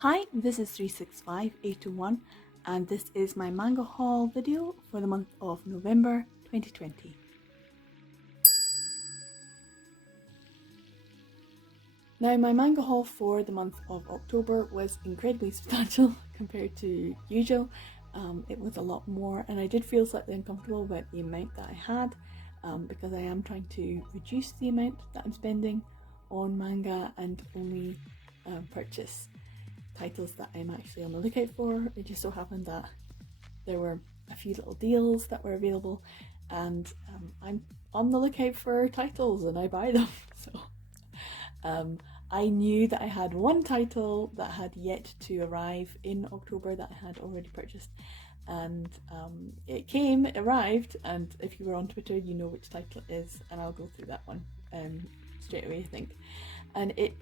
Hi, this is 365821 and this is my manga haul video for the month of November 2020. Now my manga haul for the month of October was incredibly substantial compared to usual. It was a lot more and I did feel slightly uncomfortable about the amount that I had because I am trying to reduce the amount that I'm spending on manga and only purchase titles that I'm actually on the lookout for. It just so happened that there were a few little deals that were available and I'm on the lookout for titles and I buy them. So I knew that I had one title that had yet to arrive in October that I had already purchased, and it arrived, and if you were on Twitter you know which title it is, and I'll go through that one straight away I think. And it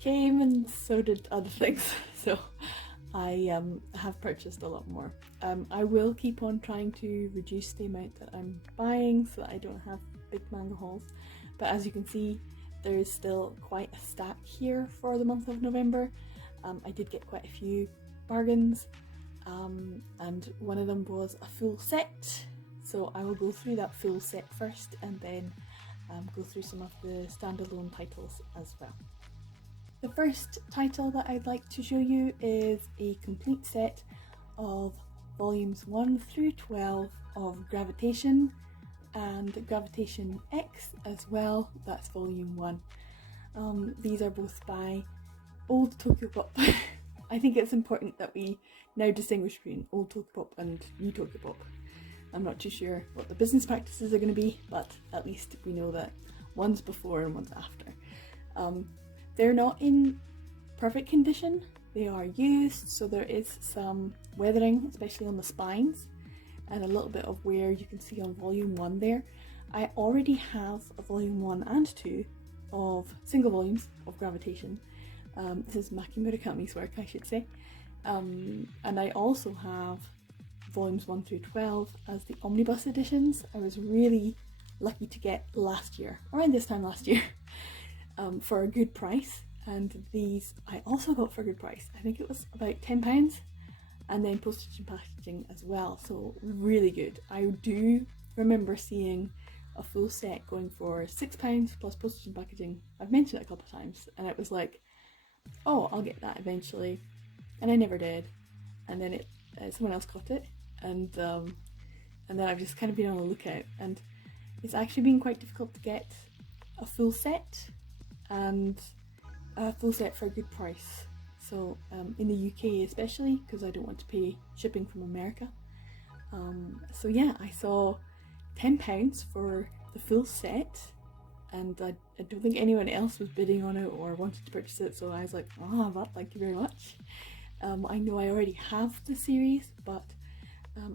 came and so did other things, so I have purchased a lot more. I will keep on trying to reduce the amount that I'm buying so that I don't have big manga hauls, but as you can see there is still quite a stack here for the month of November. I did get quite a few bargains and one of them was a full set, so I will go through that full set first and then go through some of the standalone titles as well. The first title that I'd like to show you is a complete set of volumes 1 through 12 of Gravitation and Gravitation X as well, that's volume 1. These are both by Old Tokyopop. I think it's important that we now distinguish between Old Tokyopop and New Tokyopop. I'm not too sure what the business practices are going to be, but at least we know that one's before and one's after. They're not in perfect condition, they are used, so there is some weathering, especially on the spines, and a little bit of wear you can see on volume 1 there. I already have a volume 1 and 2 of single volumes of Gravitation. This is Maki Murakami's work, I should say. And I also have volumes 1 through 12 as the omnibus editions. I was really lucky to get last year, around this time last year, for a good price, and these I also got for a good price. I think it was about £10, and then postage and packaging as well, so really good. I do remember seeing a full set going for £6 plus postage and packaging. I've mentioned it a couple of times and it was like, oh, I'll get that eventually, and I never did, and then someone else got it, and then I've just kind of been on the lookout, and it's actually been quite difficult to get a full set and a full set for a good price. So in the UK especially, because I don't want to pay shipping from America. So yeah, I saw £10 for the full set, and I don't think anyone else was bidding on it or wanted to purchase it, so I was like, but thank you very much. I know I already have the series, but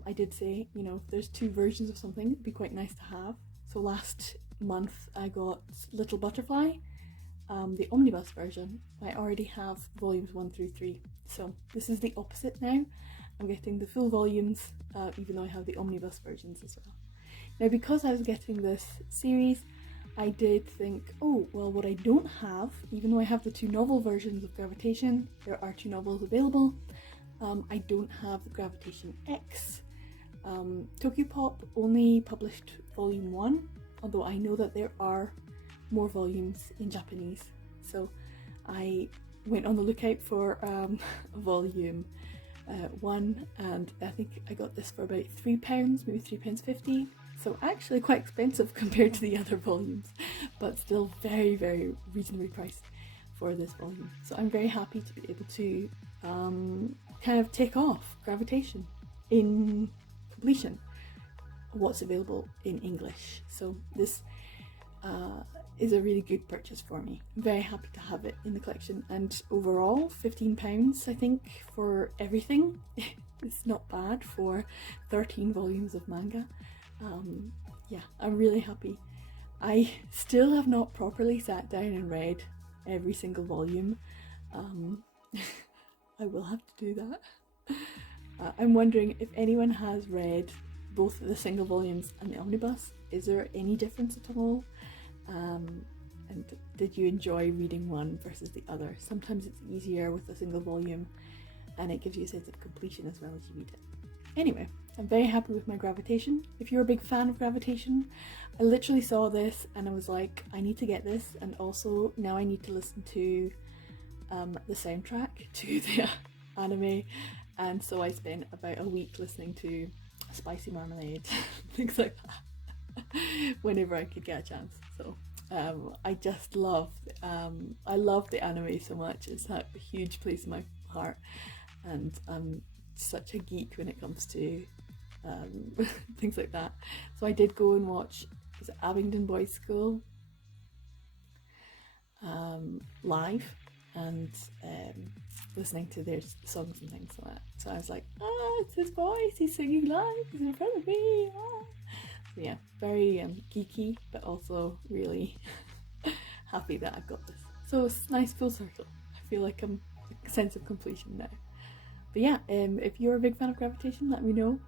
I did say, you know, if there's two versions of something, it'd be quite nice to have. So last month I got Little Butterfly, the omnibus version. I already have volumes 1 through 3, so this is the opposite now. I'm getting the full volumes, even though I have the omnibus versions as well. Now, because I was getting this series, I did think, oh well, what I don't have, even though I have the 2 novel versions of Gravitation, there are 2 novels available, I don't have the Gravitation X. Tokyopop only published volume 1, although I know that there are more volumes in Japanese, so I went on the lookout for volume 1, and I think I got this for about £3, maybe £3.50, so actually quite expensive compared to the other volumes, but still very, very reasonably priced for this volume. So I'm very happy to be able to kind of take off Gravitation in completion, what's available in English. So this is a really good purchase for me. I'm very happy to have it in the collection, and overall £15 I think for everything. It's not bad for 13 volumes of manga. Yeah, I'm really happy. I still have not properly sat down and read every single volume. I will have to do that. I'm wondering if anyone has read both the single volumes and the omnibus. Is there any difference at all? and did you enjoy reading one versus the other? Sometimes it's easier with a single volume and it gives you a sense of completion as well as you read it. Anyway, I'm very happy with my Gravitation. If you're a big fan of Gravitation, I literally saw this and I was like, I need to get this, and also now I need to listen to the soundtrack to the anime, and so I spent about a week listening to Spicy Marmalade, things like that, whenever I could get a chance. So I just love, I love the anime so much. It's a huge place in my heart, and I'm such a geek when it comes to things like that. So I did go and watch, was it Abingdon Boys School live, and listening to their songs and things like that. So I was like, oh, it's his voice, he's singing live, he's in front of me. Ah. So yeah, very geeky, but also really happy that I've got this. So it's nice full circle. I feel like I'm a sense of completion now. But yeah, if you're a big fan of Gravitation, let me know.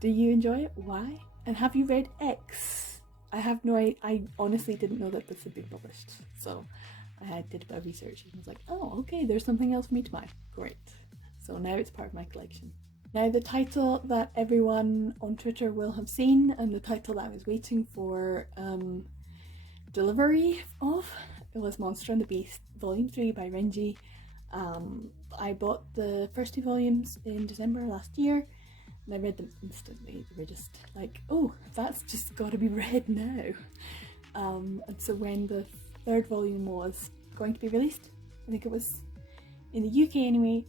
Do you enjoy it? Why? And have you read X? I have no idea. I honestly didn't know that this had been published. So I did a bit of research and was like, oh, okay, there's something else for me to buy. Great. So now it's part of my collection. Now the title that everyone on Twitter will have seen, and the title that I was waiting for delivery of, it was Monster and the Beast Volume 3 by Renji. I bought the first 2 volumes in December last year, and I read them instantly. They were just like, oh, that's just got to be read now. And so when the 3rd volume was going to be released, I think it was in the UK anyway,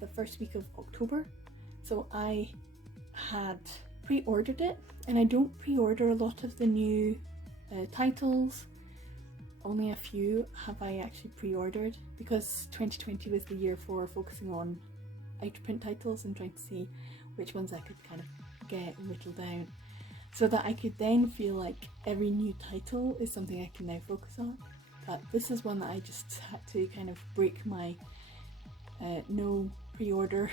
the first week of October. So I had pre-ordered it, and I don't pre-order a lot of the new titles. Only a few have I actually pre-ordered, because 2020 was the year for focusing on out-of-print titles and trying to see which ones I could kind of get and whittle down, so that I could then feel like every new title is something I can now focus on. But this is one that I just had to kind of break my no pre-order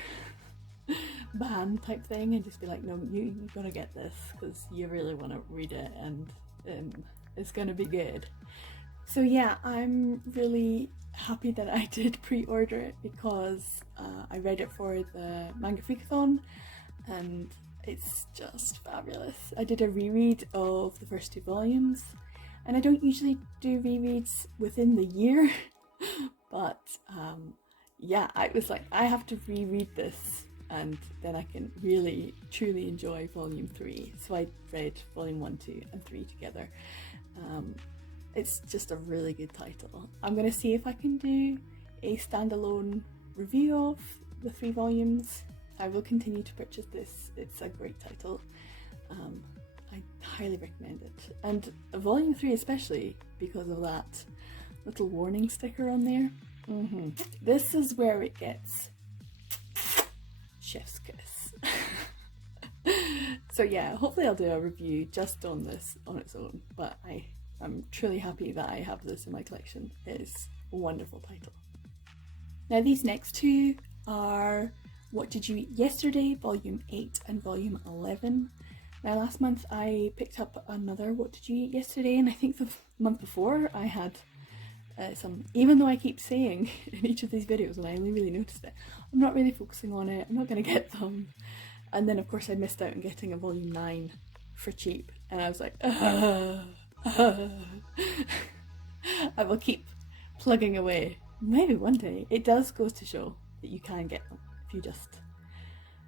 ban type thing and just be like, no, you gotta get this because you really want to read it, and it's gonna be good. So yeah, I'm really happy that I did pre-order it, because I read it for the Manga Freakathon and it's just fabulous. I did a reread of the first 2 volumes, and I don't usually do rereads within the year, but yeah, I was like, I have to reread this and then I can really truly enjoy volume 3. So I read volume 1, 2 and 3 together. It's just a really good title. I'm going to see if I can do a standalone review of the 3 volumes. I will continue to purchase this. It's a great title. I highly recommend it. And volume 3 especially, because of that little warning sticker on there. This is where it gets chef's kiss. So yeah, hopefully I'll do a review just on this on its own, but I'm truly happy that I have this in my collection. It is a wonderful title. Now these next 2 are What Did You Eat Yesterday, Volume 8 and Volume 11. Now last month I picked up another What Did You Eat Yesterday, and I think the month before I had some, even though I keep saying in each of these videos, and I only really noticed it, I'm not really focusing on it, I'm not going to get them. And then of course I missed out on getting a Volume 9 for cheap, and I was like, I will keep plugging away. Maybe one day. It does go to show that you can get them if you just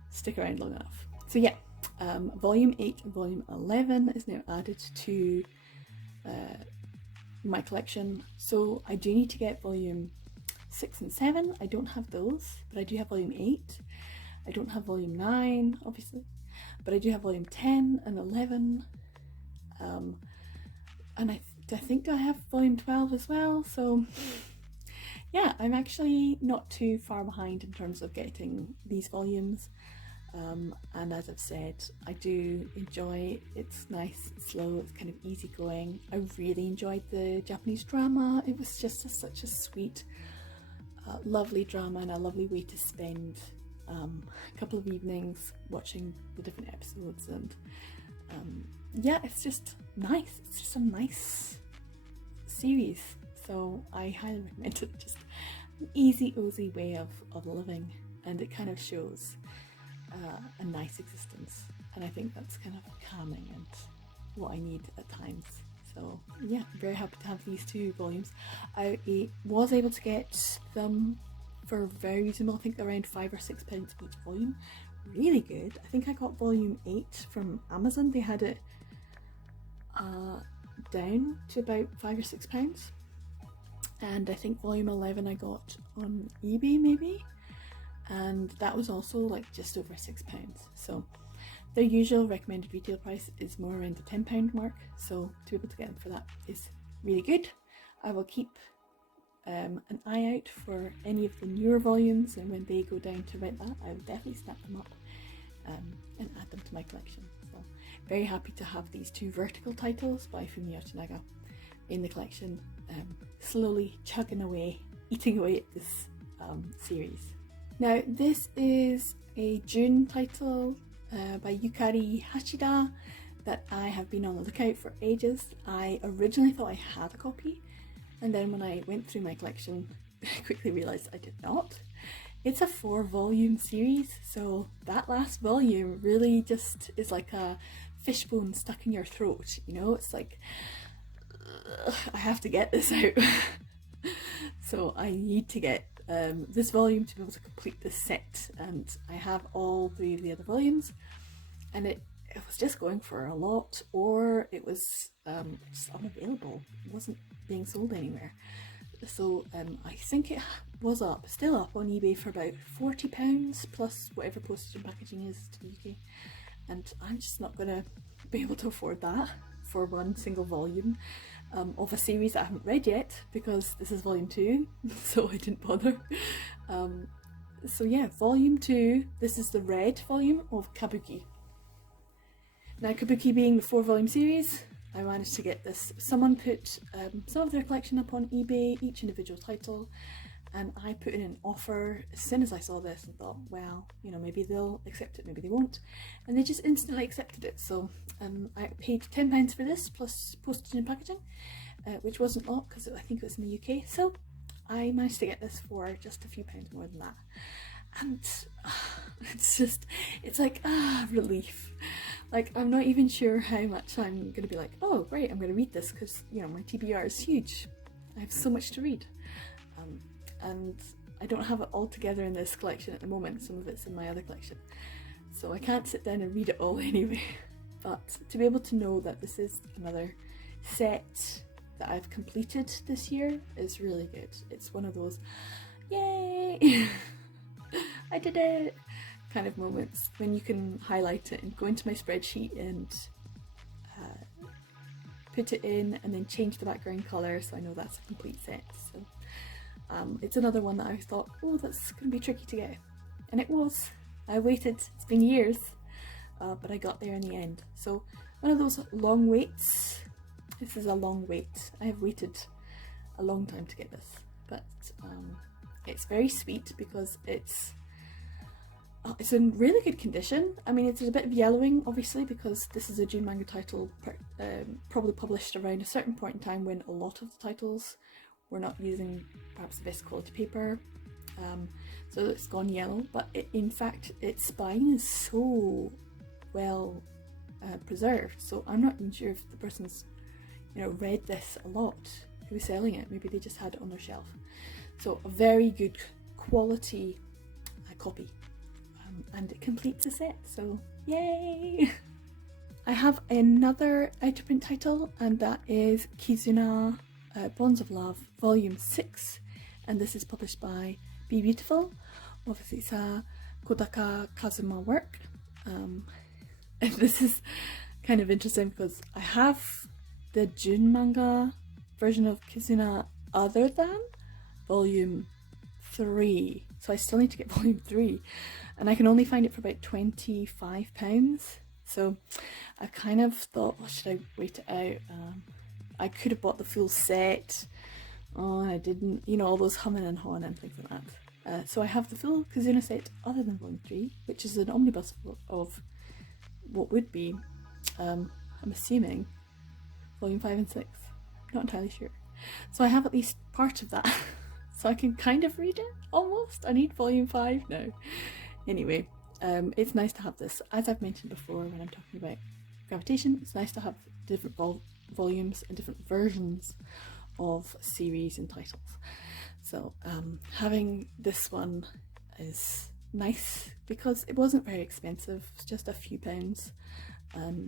stick around long enough. So yeah, Volume 8 and Volume 11 is now added to my collection. So I do need to get Volume 6 and 7. I don't have those, but I do have Volume 8. I don't have Volume 9, obviously, but I do have Volume 10 and 11. And I think I have Volume 12 as well. So yeah, I'm actually not too far behind in terms of getting these volumes. And as I've said, I do enjoy, it's nice, it's slow, it's kind of easygoing. I really enjoyed the Japanese drama. It was just such a sweet, lovely drama, and a lovely way to spend a couple of evenings watching the different episodes. And yeah, it's just nice. It's just a nice series, so I highly recommend it. Just an easy, oozy way of living, and it kind of shows a nice existence, and I think that's kind of calming and what I need at times. So yeah, I'm very happy to have these 2 volumes. I was able to get them for very reasonable, I think around £5 or £6 each volume. Really good. I think I got volume 8 from Amazon. They had it down to about £5 or £6, and I think volume 11 I got on eBay maybe, and that was also like just over £6. So their usual recommended retail price is more around the £10 mark, so to be able to get them for that is really good. I will keep an eye out for any of the newer volumes, and when they go down to about that, I will definitely snap them up and add them to my collection. So very happy to have these 2 vertical titles by Fumi Yoshinaga in the collection, slowly chugging away, eating away at this series. Now this is a June title by Yukari Hashida that I have been on the lookout for ages. I originally thought I had a copy, and then when I went through my collection I quickly realised I did not. It's a 4-volume series, so that last volume really just is like a fishbone stuck in your throat, you know? It's like, I have to get this out. So I need to get this volume to be able to complete this set, and I have all 3 of the other volumes, and it was just going for a lot, or it was just unavailable. It wasn't being sold anywhere. So I think it was still up on eBay for about £40 plus whatever postage and packaging is to the UK, and I'm just not gonna be able to afford that for one single volume of a series that I haven't read yet, because this is volume 2, so I didn't bother. So yeah, volume 2, this is the red volume of Kabuki. Now Kabuki being the 4-volume series, I managed to get this. Someone put some of their collection up on eBay, each individual title, and I put in an offer as soon as I saw this and thought, well, you know, maybe they'll accept it, maybe they won't, and they just instantly accepted it. So I paid £10 for this plus postage and packaging, which wasn't a lot because I think it was in the UK, so I managed to get this for just a few pounds more than that, and it's like relief. Like, I'm not even sure how much I'm gonna be like, oh great, I'm gonna read this, because you know my TBR is huge. I have so much to read, and I don't have it all together in this collection at the moment. Some of it's in my other collection, so I can't sit down and read it all anyway. But to be able to know that this is another set that I've completed this year is really good. It's one of those, yay, I did it kind of moments when you can highlight it and go into my spreadsheet and put it in and then change the background colour so I know that's a complete set. So it's another one that I thought, oh, that's going to be tricky to get, and it was. I waited, it's been years, but I got there in the end. So one of those long waits. This is a long wait. I have waited a long time to get this, but it's very sweet because it's in really good condition. I mean, it's a bit of yellowing obviously because this is a June manga title, probably published around a certain point in time when a lot of the titles were not using perhaps the best quality paper, so it's gone yellow, but in fact its spine is so well preserved, so I'm not even sure if the person's read this a lot who was selling it. Maybe they just had it on their shelf. So a very good quality copy, and it completes the set, so yay! I have another out-of-print title, and that is Kazuna Bonds of Love Volume 6, and this is published by Be Beautiful. Obviously it's a Kodaka Kazuma work, and this is kind of interesting because I have the June manga version of Kazuna other than Volume 3, so I still need to get Volume 3, and I can only find it for about £25, so I kind of thought, well, should I wait it out? I could have bought the full set. Oh, I didn't, all those humming and hawing and things like that. So I have the full Kazuna set other than Volume 3, which is an omnibus of what would be, I'm assuming, Volume 5 and 6. Not entirely sure. So I have at least part of that. So I can kind of read it, almost. I need volume 5 now. Anyway, it's nice to have this. As I've mentioned before when I'm talking about Gravitation, it's nice to have different volumes and different versions of series and titles. So having this one is nice because it wasn't very expensive. It's just a few pounds,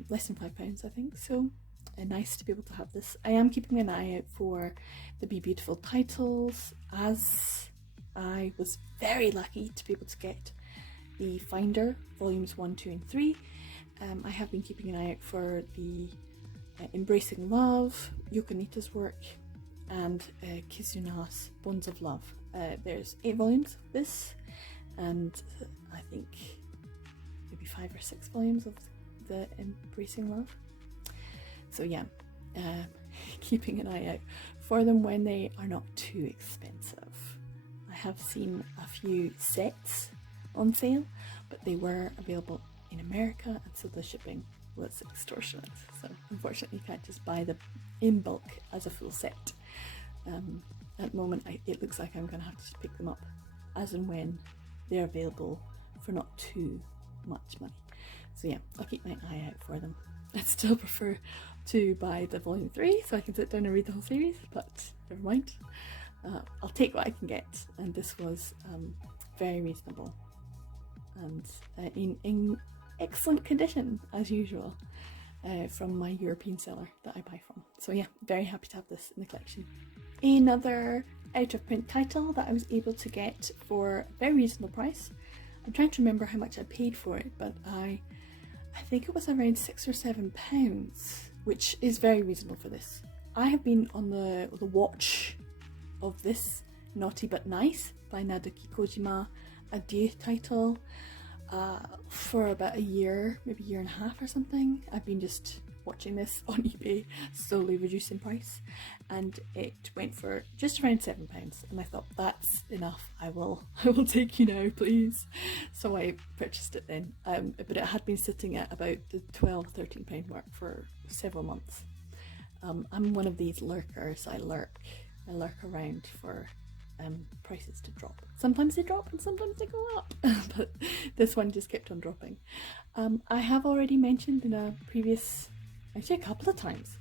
less than £5 I think. So nice to be able to have this. I am keeping an eye out for the Be Beautiful titles, as I was very lucky to be able to get the Finder volumes 1, 2 and 3. I have been keeping an eye out for the Embracing Love, Yokonita's work, and Kazuna's Bones of Love. There's 8 volumes of this, and I think maybe 5 or 6 volumes of the Embracing Love. So yeah, keeping an eye out for them when they are not too expensive. I have seen a few sets on sale, but they were available in America, and so the shipping was extortionate. So unfortunately you can't just buy them in bulk as a full set. At the moment it looks like I'm going to have to just pick them up as and when they're available for not too much money. So yeah, I'll keep my eye out for them. I'd still prefer to buy the volume 3 so I can sit down and read the whole series, but never mind. I'll take what I can get, and this was very reasonable and in excellent condition as usual from my European seller that I buy from. So yeah, very happy to have this in the collection. Another out of print title that I was able to get for a very reasonable price. I'm trying to remember how much I paid for it, but I think it was around £6 or £7, which is very reasonable for this. I have been on the watch of this Naughty But Nice by Naoki Kojima Adieu title for about a year, maybe a year and a half or something. I've been just watching this on eBay, slowly reducing price, and it went for just around £7, and I thought that's enough. I will take you now, please. So I purchased it then, but it had been sitting at about the £12-13 mark for several months. I'm one of these lurkers. I lurk around for prices to drop. Sometimes they drop and sometimes they go up, but this one just kept on dropping. I have already mentioned in a previous, actually a couple of times,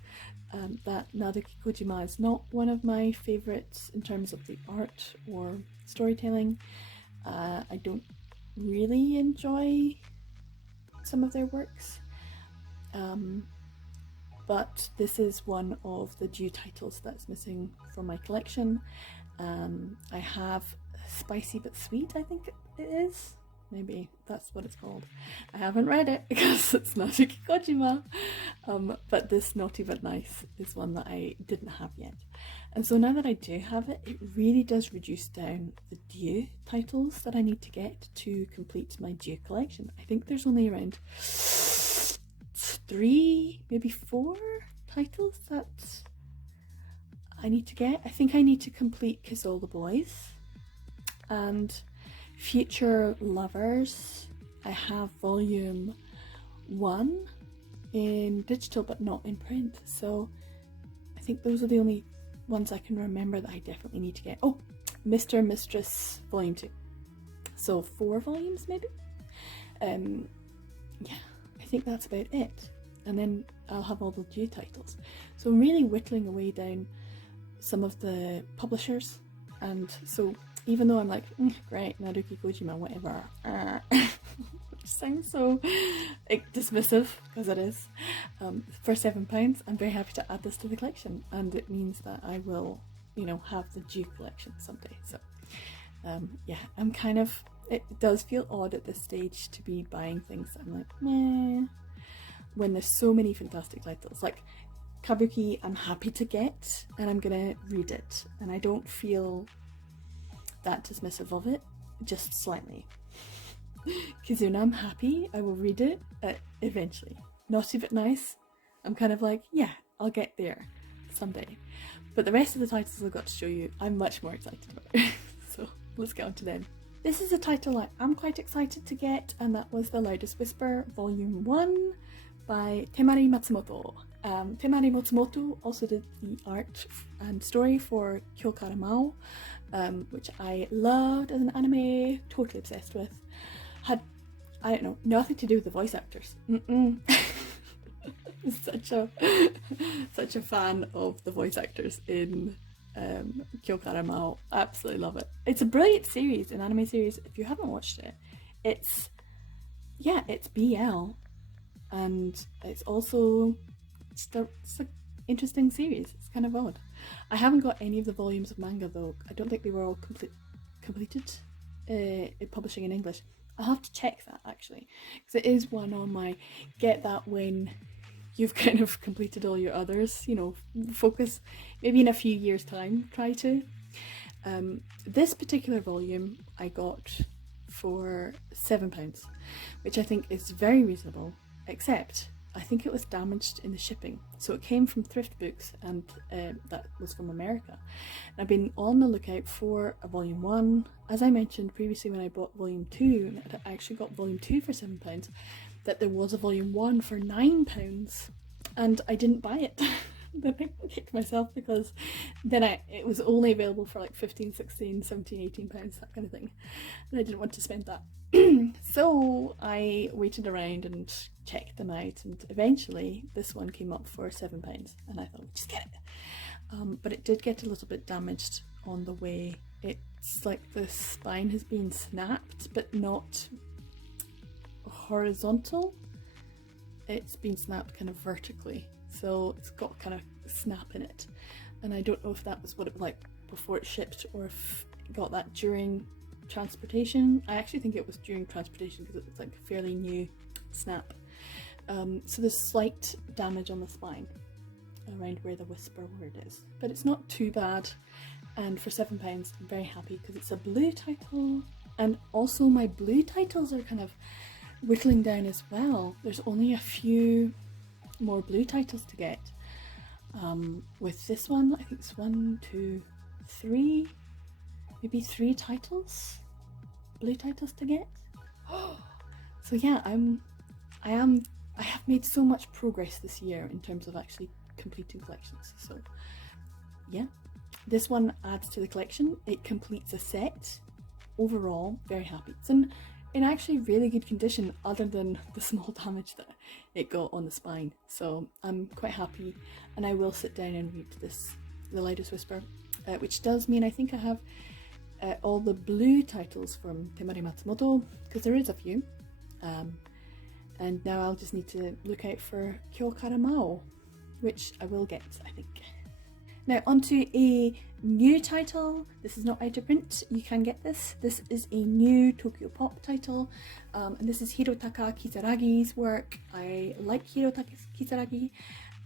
that Naoki Kojima is not one of my favourites in terms of the art or storytelling. I don't really enjoy some of their works, but this is one of the due titles that's missing from my collection. I have Spicy But Sweet, I think it is. Maybe that's what it's called. I haven't read it because it's Naoki Kojima. But this Naughty But Nice is one that I didn't have yet. And so now that I do have it, it really does reduce down the due titles that I need to get to complete my due collection. I think there's only around 3, maybe 4 titles that I need to get. I think I need to complete Kiss All the Boys and Future Lovers. I have volume 1 in digital but not in print, so I think those are the only ones I can remember that I definitely need to get. Oh, Mr. and Mistress volume 2. So 4 volumes maybe? Yeah, I think that's about it. And then I'll have all the due titles. So I'm really whittling away down some of the publishers, and so even though I'm like, great, Naoki Kojima, whatever, which sounds so dismissive, because it is, for £7 I'm very happy to add this to the collection, and it means that I will, you know, have the due collection someday. So yeah, I'm kind of, it does feel odd at this stage to be buying things that I'm like, meh, when there's so many fantastic titles. Like Kabuki I'm happy to get, and I'm gonna read it, and I don't feel that dismissive of it, just slightly. Kazuna I'm happy, I will read it eventually. Naughty But Nice, I'm kind of like, yeah, I'll get there someday. But the rest of the titles I've got to show you, I'm much more excited about. So let's get on to them. This is a title I'm quite excited to get, and that was The Loudest Whisper Volume 1 by Temari Matsumoto. Temari Matsumoto also did the art and story for Kyo Karamao, which I loved as an anime, totally obsessed with. Had, I don't know, nothing to do with the voice actors. Such a fan of the voice actors in Kyo Karamao. Absolutely love it. It's a brilliant series, an anime series. If you haven't watched it, it's BL, and it's also it's an interesting series. It's kind of odd. I haven't got any of the volumes of manga though. I don't think they were all completed publishing in English. I'll have to check that actually, because it is one on my get that when you've kind of completed all your others, you know, focus maybe in a few years time, try to. This particular volume I got for £7, which I think is very reasonable, except I think it was damaged in the shipping. So it came from Thrift Books, and that was from America. And I've been on the lookout for a volume 1. As I mentioned previously when I bought volume 2, and I actually got volume 2 for £7, that there was a volume 1 for £9, and I didn't buy it. Then I kicked myself, because then it was only available for like 15, 16, 17, 18 pounds, that kind of thing, and I didn't want to spend that. So I waited around and checked them out, and eventually this one came up for £7, and I thought, just get it. But it did get a little bit damaged on the way. It's like the spine has been snapped, but not horizontal. It's been snapped kind of vertically, so it's got kind of snap in it, and I don't know if that was what it was like before it shipped, or if it got that during transportation. I actually think it was during transportation, because it's like a fairly new snap. So there's slight damage on the spine around where the whisper word is, but it's not too bad, and for £7 I'm very happy, because it's a blue title, and also my blue titles are kind of whittling down as well. There's only a few more blue titles to get. With this one, I think it's 1, 2, 3, maybe 3 titles, blue titles to get. So yeah, I have made so much progress this year in terms of actually completing collections. So yeah, this one adds to the collection. It completes a set. Overall, very happy. It's in actually really good condition, other than the small damage that it got on the spine. So I'm quite happy, and I will sit down and read this, The Loudest Whisper, which does mean I think I have all the blue titles from Temari Matsumoto, because there is a few. And now I'll just need to look out for Kyo Karamao, which I will get, I think. Now onto a new title. This is not out of print, you can get this. This is a new Tokyo Pop title, and this is Hirotaka Kisaragi's work. I like Hirotaka Kisaragi,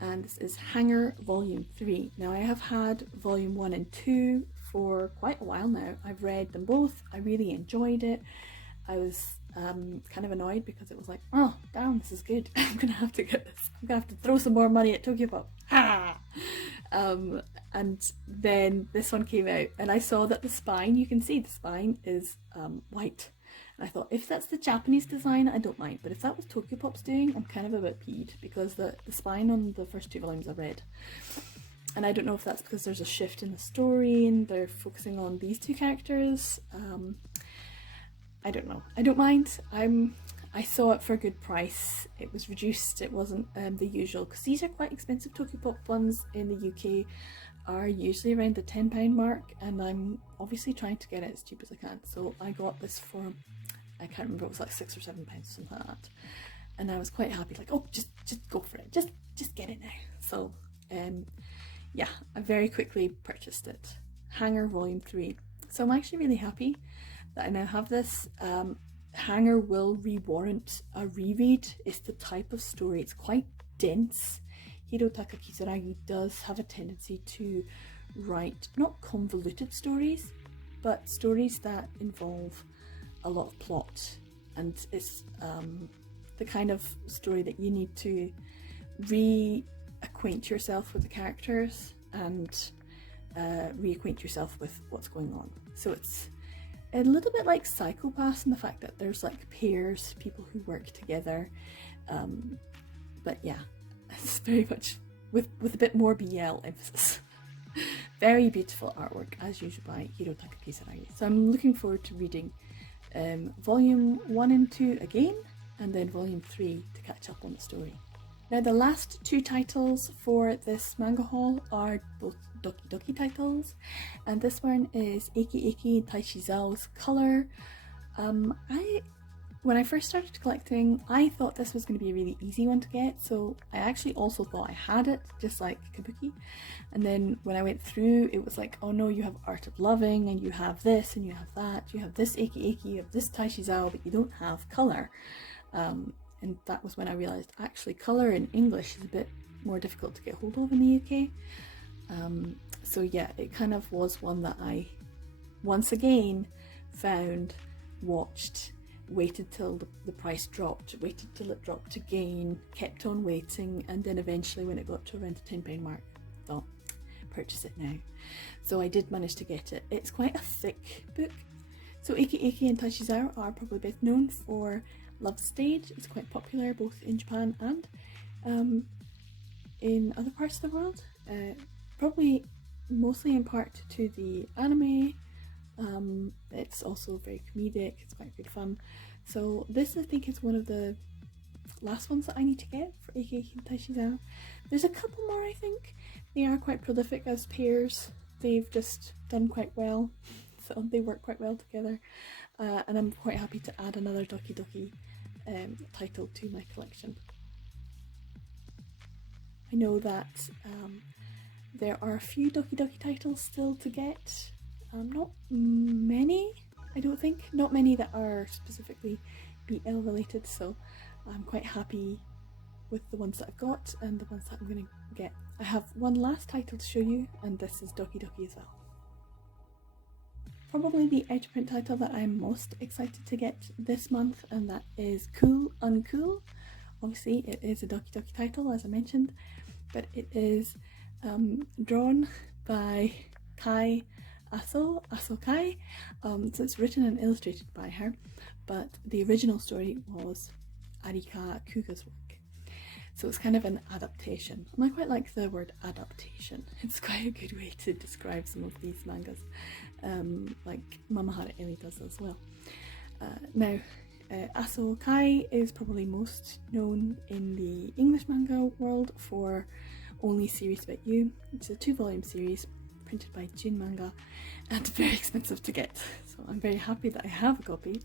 and this is Hanger Volume 3. Now I have had Volume 1 and 2 for quite a while now. I've read them both, I really enjoyed it. I was kind of annoyed, because it was like, oh damn, this is good. I'm gonna have to get this. I'm gonna have to throw some more money at Tokyo Pop. And then this one came out, and I saw that the spine, you can see the spine is white. And I thought, if that's the Japanese design, I don't mind. But if that was Tokyo Pop's doing, I'm kind of a bit peeved, because the spine on the first 2 volumes are red. And I don't know if that's because there's a shift in the story and they're focusing on these 2 characters. I don't know. I don't mind. I saw it for a good price. It was reduced. It wasn't the usual, because these are quite expensive. Tokyo Pop ones in the UK are usually around the £10 mark, and I'm obviously trying to get it as cheap as I can. So I got this for, I can't remember, it was like £6 or £7, something like that. And I was quite happy, like, oh, just go for it. Just get it now. So yeah, I very quickly purchased it. Hanger Volume 3. So I'm actually really happy that I now have this. Hanger will re-warrant a reread. It's the type of story, it's quite dense. Hirotaka Kisaragi does have a tendency to write not convoluted stories, but stories that involve a lot of plot, and it's the kind of story that you need to reacquaint yourself with the characters and reacquaint yourself with what's going on. So it's a little bit like Psychopaths in the fact that there's like pairs, people who work together, but yeah, it's very much with a bit more BL emphasis. Very beautiful artwork as usual by Hirotaka Kisaragi. So I'm looking forward to reading volume 1 and 2 again, and then volume 3 to catch up on the story. Now the last 2 titles for this manga haul are both Doki Doki titles, and this one is Eki Eki Taishizao's Color. When I first started collecting, I thought this was going to be a really easy one to get, so I actually also thought I had it, just like Kabuki. And then when I went through, it was like, oh no, you have Art of Loving, and you have this, and you have that, you have this Eki Eki, you have this Taishizao, but you don't have Color. And that was when I realised actually Colour in English is a bit more difficult to get hold of in the UK. So yeah, it kind of was one that I once again found, watched, waited till the price dropped, waited till it dropped again, kept on waiting, and then eventually when it got to around the £10 mark, thought, purchase it now. So I did manage to get it. It's quite a thick book. So Eki Eki and Taishizao are probably best known for Love Stage. It's quite popular both in Japan and in other parts of the world. Probably mostly in part to the anime. It's also very comedic, it's quite good fun. So this I think is one of the last ones that I need to get for Eki Eki and Taishizao. There's a couple more I think. They are quite prolific as pairs. They've just done quite well, so they work quite well together. And I'm quite happy to add another Doki Doki title to my collection. I know that there are a few Doki Doki titles still to get. Not many, I don't think. Not many that are specifically BL related, so I'm quite happy with the ones that I've got and the ones that I'm going to get. I have one last title to show you, and this is Doki Doki as well. Probably the edge print title that I'm most excited to get this month, and that is Cool Uncool. Obviously it is a Doki Doki title as I mentioned, but it is drawn by Kai Aso Kai. So it's written and illustrated by her, but the original story was Arika Kuga's work. So it's kind of an adaptation, and I quite like the word adaptation. It's quite a good way to describe some of these mangas, like Mamahara Eli does as well. Now, Aso Kai is probably most known in the English manga world for Only Series About You. It's a 2-volume series printed by Jin Manga and very expensive to get, so I'm very happy that I have a copy.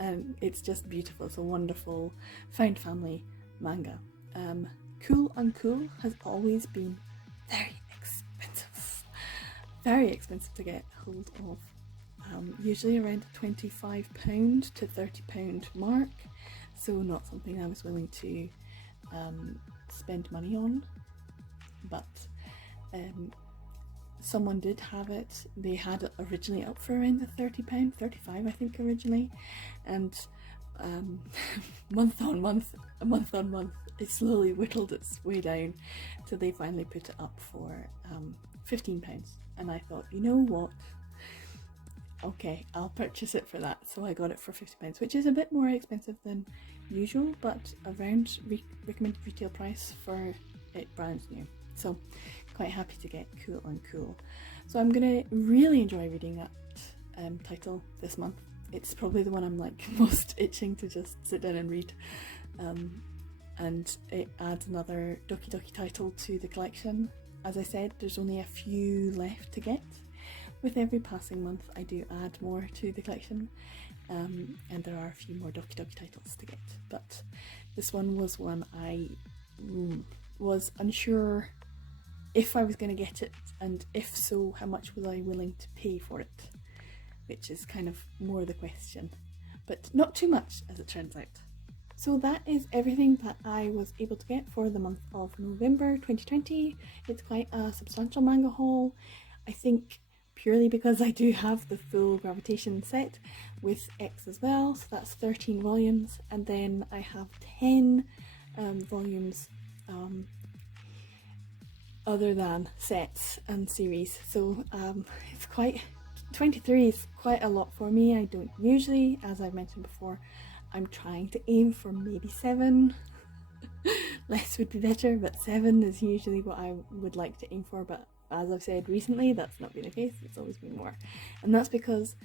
And it's just beautiful. It's a wonderful found family manga. Cool Uncool has always been very expensive to get hold of, usually around the £25 to £30 mark, so not something I was willing to spend money on, but someone did have it. They had it originally up for around the £30, 35 I think originally, and month on month, it slowly whittled its way down till they finally put it up for £15, and I thought, you know what, okay, I'll purchase it for that. So I got it for £50, which is a bit more expensive than usual, but around recommended retail price for it brand new. So quite happy to get Cool Uncool. So I'm gonna really enjoy reading that title this month. It's probably the one I'm like most itching to just sit down and read, and it adds another Doki Doki title to the collection. As I said, there's only a few left to get. With every passing month I do add more to the collection, and there are a few more Doki Doki titles to get, but this one was one I was unsure if I was going to get it, and if so, how much was I willing to pay for it, which is kind of more the question, but not too much as it turns out. So that is everything that I was able to get for the month of November 2020. It's quite a substantial manga haul, I think, purely because I do have the full Gravitation set with X as well, so that's 13 volumes, and then I have 10 volumes other than sets and series, so it's quite, 23 is quite a lot for me. I don't usually, as I've mentioned before, I'm trying to aim for maybe 7 less would be better, but 7 is usually what I would like to aim for, but as I've said recently, that's not been the case. It's always been more, and that's because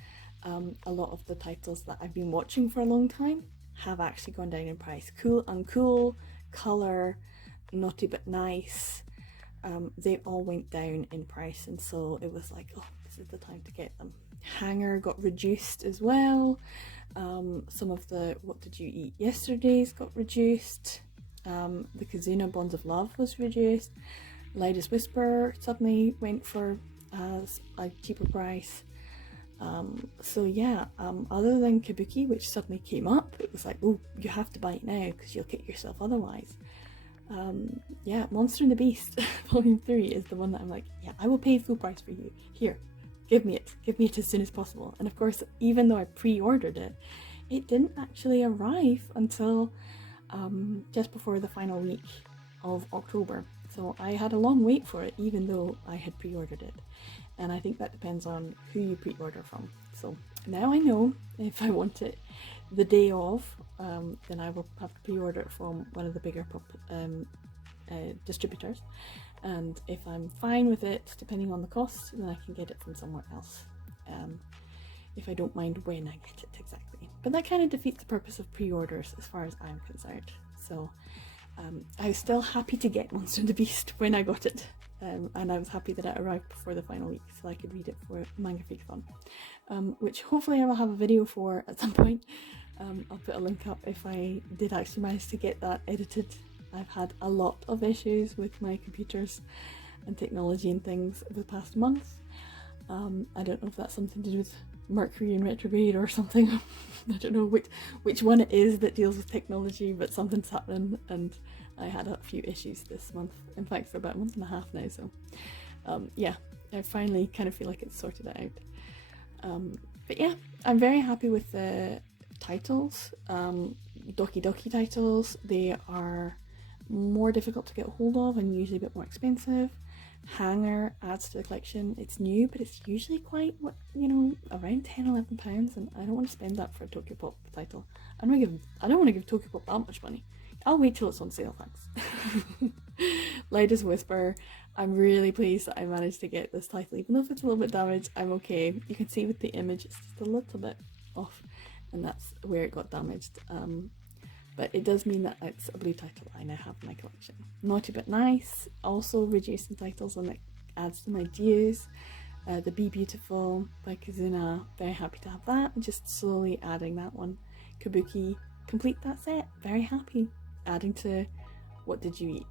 a lot of the titles that I've been watching for a long time have actually gone down in price. Uncool, Colour, Naughty But Nice, they all went down in price, and so it was like, oh, this is the time to get them. Hanger got reduced as well. Some of the What Did You Eat Yesterday's got reduced. The Kazuna Bonds of Love was reduced. Loudest Whisper suddenly went for a cheaper price. So yeah, other than Kabuki, which suddenly came up, it was like, oh, you have to buy it now because you'll kick yourself otherwise. Yeah, Monster and the Beast Volume 3 is the one that I'm like, yeah, I will pay full price for you. Here, give me it as soon as possible. And of course, even though I pre-ordered it, it didn't actually arrive until just before the final week of October. So I had a long wait for it, even though I had pre-ordered it. And I think that depends on who you pre-order from. So now I know if I want it the day of, then I will have to pre-order it from one of the bigger distributors. And if I'm fine with it, depending on the cost, then I can get it from somewhere else. If I don't mind when I get it exactly. But that kind of defeats the purpose of pre-orders as far as I'm concerned. So I was still happy to get Monster and the Beast when I got it. And I was happy that it arrived before the final week so I could read it for Manga Freak Fun, which hopefully I will have a video for at some point. I'll put a link up if I did actually manage to get that edited. I've had a lot of issues with my computers and technology and things over the past month. I don't know if that's something to do with Mercury in retrograde or something. I don't know which one it is that deals with technology, but something's happening, and I had a few issues this month. In fact, for about a month and a half now. So yeah, I finally kind of feel like it's sorted out. But yeah, I'm very happy with the titles. Doki Doki titles, they are more difficult to get hold of and usually a bit more expensive. Hanger adds to the collection. It's new, but it's usually quite, around £10-11, and I don't want to spend that for a Tokyopop title. I don't want to give Tokyopop that much money. I'll wait till it's on sale, thanks. Loudest Whisper, I'm really pleased that I managed to get this title, even though if it's a little bit damaged, I'm okay. You can see with the image it's just a little bit off, and that's where it got damaged. But it does mean that it's a blue title I now have in my collection. Naughty But Nice, also reduced in titles, and it adds to my dues. The Be Beautiful by Kazuna, very happy to have that, just slowly adding that one. Kabuki, complete that set, very happy. Adding to What Did You Eat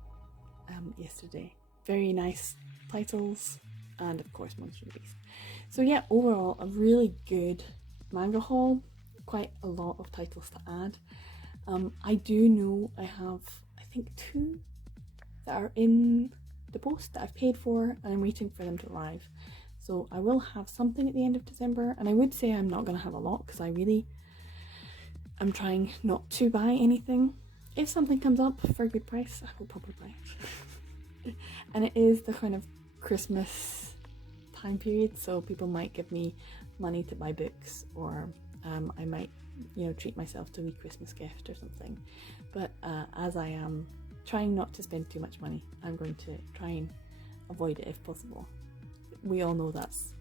Yesterday. Very nice titles, and of course Monster and the Beast. So yeah, overall a really good manga haul, quite a lot of titles to add. I do know I have, I think, 2 that are in the post that I've paid for, and I'm waiting for them to arrive. So I will have something at the end of December, and I would say I'm not going to have a lot because I'm trying not to buy anything. If something comes up for a good price, I will probably buy it. And it is the kind of Christmas time period, so people might give me money to buy books, or I might treat myself to a wee Christmas gift or something. But as I am trying not to spend too much money, I'm going to try and avoid it if possible. We all know that's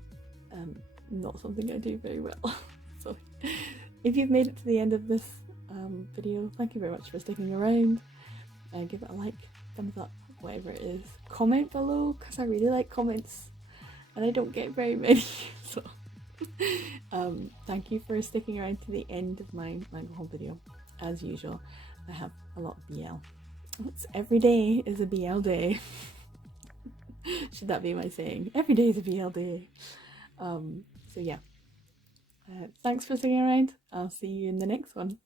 not something I do very well. So if you've made it to the end of this video, thank you very much for sticking around. Give it a like, thumbs up, whatever it is. Comment below, because I really like comments and I don't get very many. So thank you for sticking around to the end of my manga haul video. As usual, I have a lot of BL. Every day is a BL day. Should that be my saying? Every day is a BL day. So yeah. Thanks for sticking around. I'll see you in the next one.